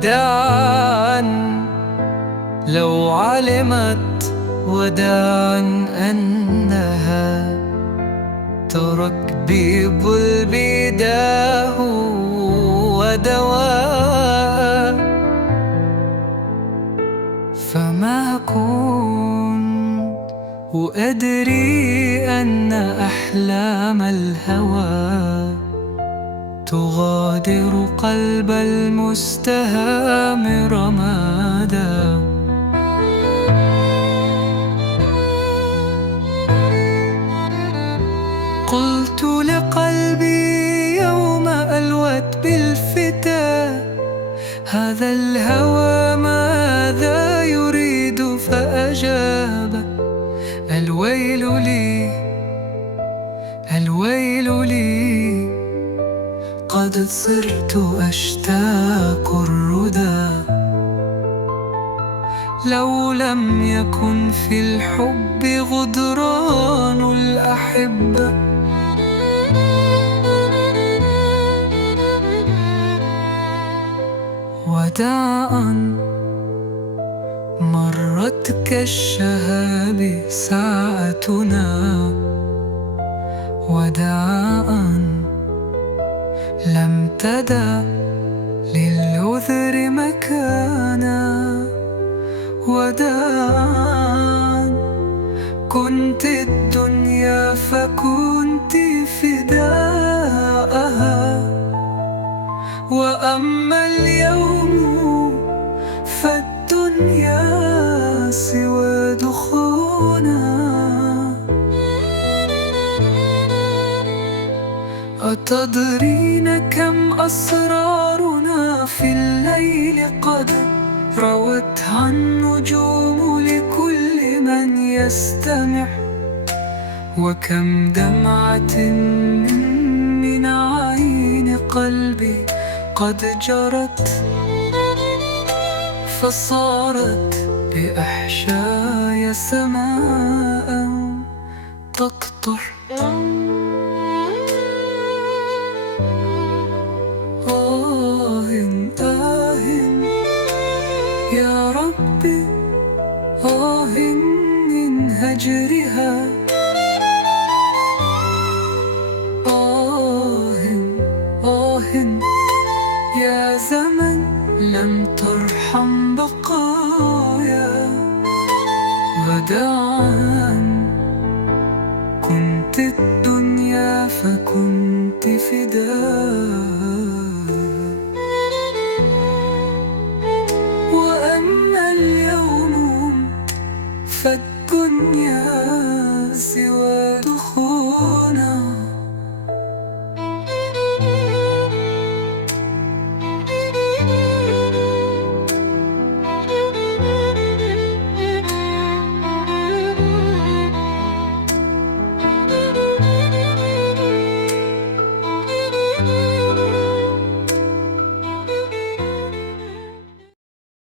وداعا لو علمت وداعا أنها تركبيب البداه ودواء، فما كنت أدري أن أحلام الهوى تغادر قلب المستهام رمادا. قلت لقلبي يوم ألوت بالفتى هذا الهوى ماذا يريد؟ فأجاب الويل لي الويل لي، قد صرت أشتاق الردى. لو لم يكن في الحب غدران الأحبة، وداعا مرت كالشهاب ساعتنا، وداعا لم تدع للعذر مكانا، وداعا كنت الدنيا فكنت فداءها، وأما اليوم فالدنيا سوى دخونا. أتدرين كم أسرارنا في الليل قد روتها النجوم لكل من يستمع، وكم دمعة من عين قلبي قد جرت فصارت بأحشاي سماء تقطر. يا ربي من هجرها، يا زمن لم ترحم بقايا. وداعا كنت الدنيا فكنت فداء.